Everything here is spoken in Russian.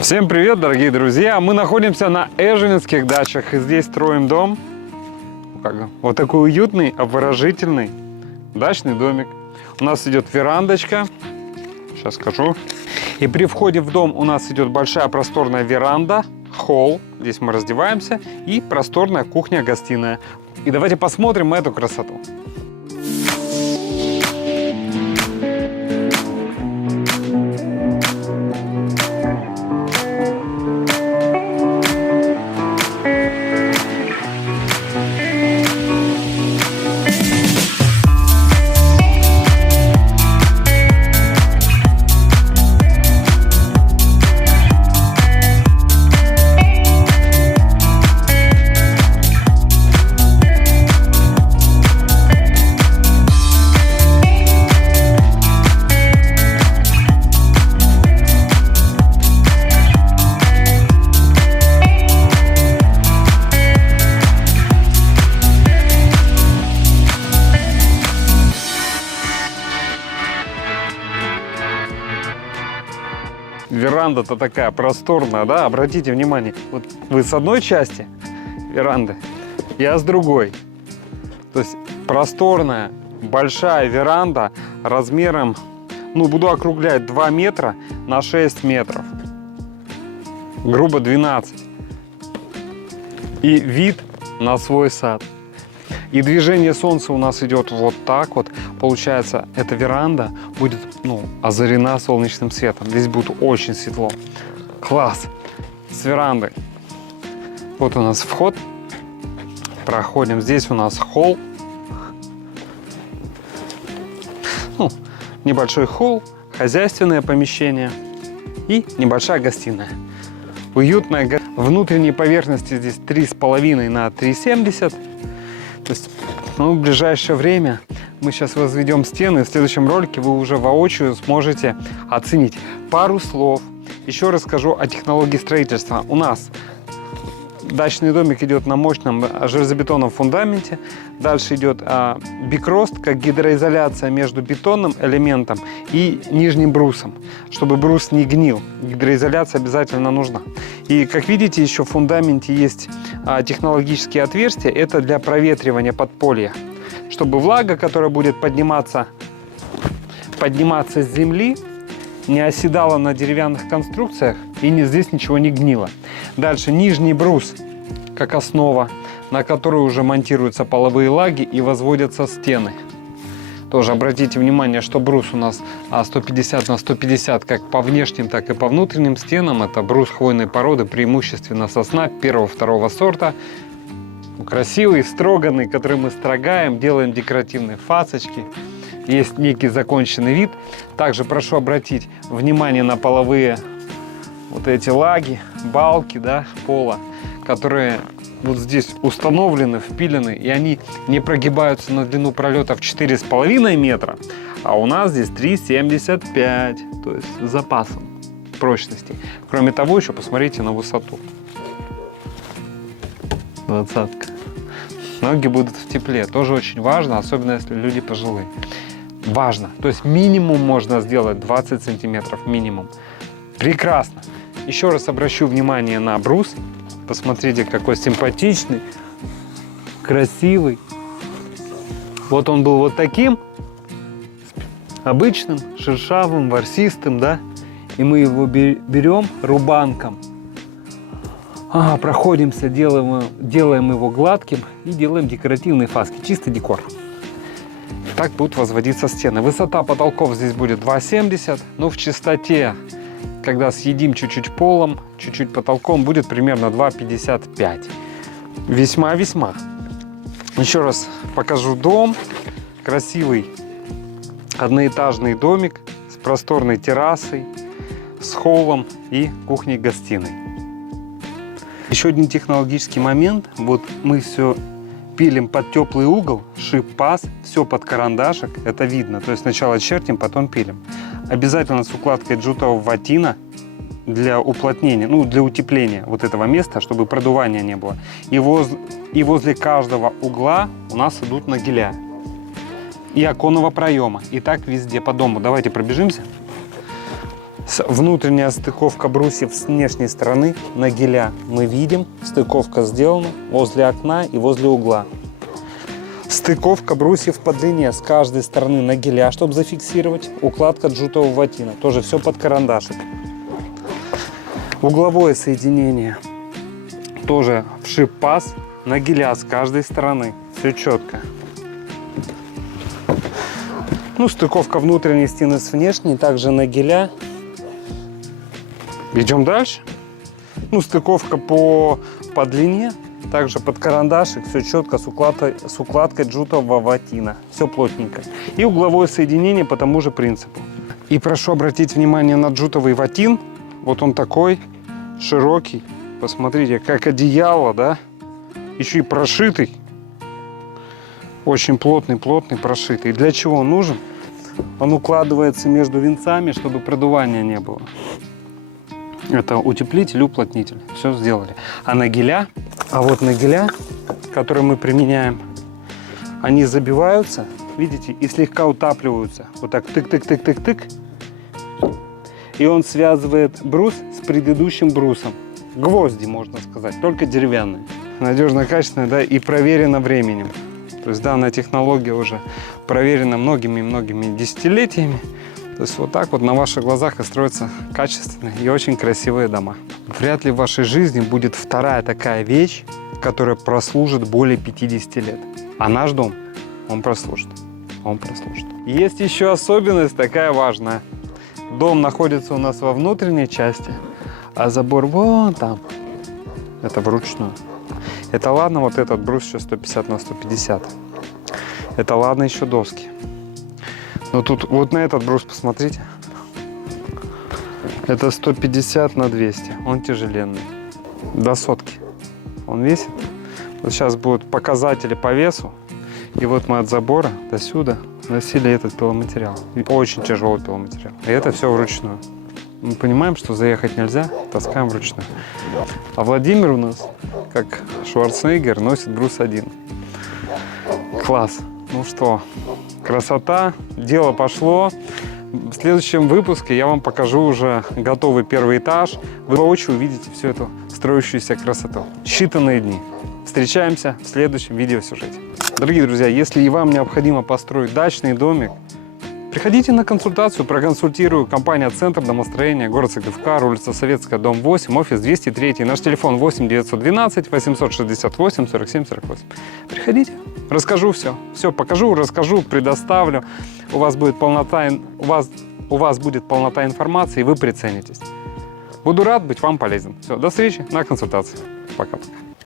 Всем привет, дорогие друзья! Мы находимся на Эженецких дачах и здесь строим дом. Вот такой уютный, обворожительный дачный домик. У нас идет верандочка. Сейчас скажу. И при входе в дом у нас идет большая просторная веранда, холл. Здесь мы раздеваемся. И просторная кухня-гостиная. И давайте посмотрим эту красоту. Веранда-то такая просторная, да? Обратите внимание, вот вы с одной части веранды, я с другой. То есть просторная, большая веранда размером, буду округлять, 2 метра на 6 метров. Грубо 12. И вид на свой сад. И движение солнца у нас идет вот так вот. Получается, эта веранда будет озарена солнечным светом. Здесь будет очень светло. Класс! С веранды. Вот у нас вход. Проходим. Здесь у нас холл. Небольшой холл, хозяйственное помещение и небольшая гостиная. Уютная. Внутренней поверхности здесь 3,5 на 3,70. То есть, в ближайшее время мы сейчас возведем стены. В следующем ролике вы уже воочию сможете оценить. Пару слов. Еще расскажу о технологии строительства. У нас дачный домик идет на мощном железобетонном фундаменте. Дальше идет бикрост, как гидроизоляция между бетонным элементом и нижним брусом. Чтобы брус не гнил, гидроизоляция обязательно нужна. И как видите, еще в фундаменте есть технологические отверстия. Это для проветривания подполья. Чтобы влага, которая будет подниматься с земли, не оседала на деревянных конструкциях и здесь ничего не гнило. Дальше нижний брус, как основа, на которую уже монтируются половые лаги и возводятся стены. Тоже обратите внимание, что брус у нас 150 на 150 как по внешним, так и по внутренним стенам. Это брус хвойной породы, преимущественно сосна первого-второго сорта. Красивый, строганный, который мы строгаем, делаем декоративные фасочки. Есть некий законченный вид. Также прошу обратить внимание на половые вот эти лаги, балки, пола, которые вот здесь установлены, впилены, и они не прогибаются на длину пролета в 4,5 метра, а у нас здесь 3,75, то есть с запасом прочности. Кроме того, еще посмотрите на высоту. 20-ка. Ноги будут в тепле. Тоже очень важно, особенно если люди пожилые. Важно. То есть минимум можно сделать 20 сантиметров. Минимум. Прекрасно. Еще раз обращу внимание на брус. Посмотрите, какой симпатичный, красивый. Вот он был вот таким. Обычным, шершавым, ворсистым, И мы его берем рубанком. Проходимся, делаем его гладким и делаем декоративные фаски. Чистый декор. Так будут возводиться стены. Высота потолков здесь будет 2,70. В чистоте, когда съедим чуть-чуть полом, чуть-чуть потолком, будет примерно 2,55. Весьма-весьма. Еще раз покажу дом. Красивый одноэтажный домик с просторной террасой, с холлом и кухней-гостиной. Еще один технологический момент. Вот мы все пилим под теплый угол, шип-паз, все под карандашик, это видно. То есть сначала чертим, потом пилим. Обязательно с укладкой джутового ватина для уплотнения, для утепления вот этого места, чтобы продувания не было. И возле каждого угла у нас идут нагиля. И оконного проема. И так везде по дому. Давайте пробежимся. Внутренняя стыковка брусьев с внешней стороны нагеля мы видим. Стыковка сделана возле окна и возле угла. Стыковка брусьев по длине с каждой стороны нагеля, чтобы зафиксировать. Укладка джутового ватина. Тоже все под карандашик. Угловое соединение. Тоже в шип-паз. Нагеля с каждой стороны. Все четко. Ну, стыковка внутренней стены с внешней. Также нагеля. Идем дальше. Ну, стыковка по длине. Также под карандашик. Все четко с укладкой джутового ватина. Все плотненько. И угловое соединение по тому же принципу. И прошу обратить внимание на джутовый ватин. Вот он такой широкий. Посмотрите, как одеяло, да? Еще и прошитый. Очень плотный, прошитый. Для чего он нужен? Он укладывается между винтами, чтобы продувания не было. Это утеплитель, уплотнитель. Все сделали. А вот нагеля, которые мы применяем, они забиваются, видите, и слегка утапливаются. Вот так тык-тык-тык-тык-тык. И он связывает брус с предыдущим брусом. Гвозди, можно сказать, только деревянные. Надежно, качественно, да, и проверено временем. То есть данная технология уже проверена многими десятилетиями. То есть вот так вот на ваших глазах и строятся качественные и очень красивые дома. Вряд ли в вашей жизни будет вторая такая вещь, которая прослужит более 50 лет. А наш дом, он прослужит. Есть еще особенность такая важная. Дом находится у нас во внутренней части, а забор вон там. Это вручную. Это ладно, вот этот брус еще 150 на 150. Это ладно еще доски. Но тут вот на этот брус посмотрите. Это 150 на 200. Он тяжеленный. До сотки он весит. Вот сейчас будут показатели по весу. И вот мы от забора до сюда носили этот пиломатериал. И очень тяжелый пиломатериал. И это все вручную. Мы понимаем, что заехать нельзя, таскаем вручную. А Владимир у нас, как Шварценеггер, носит брус один. Класс. Ну что, красота, дело пошло. В следующем выпуске я вам покажу уже готовый первый этаж. Вы воочию увидите всю эту строящуюся красоту. Считанные дни. Встречаемся в следующем видеосюжете. Дорогие друзья, если и вам необходимо построить дачный домик, приходите на консультацию, проконсультирую. Компания «Центр домостроения», город Сыктывкар, улица Советская, дом 8, офис 203. Наш телефон 8 912 868 47 48. Приходите, расскажу все. Все покажу, расскажу, предоставлю. У вас будет полнота информации, и вы приценитесь. Буду рад быть вам полезен. Все, до встречи на консультации. Пока-пока.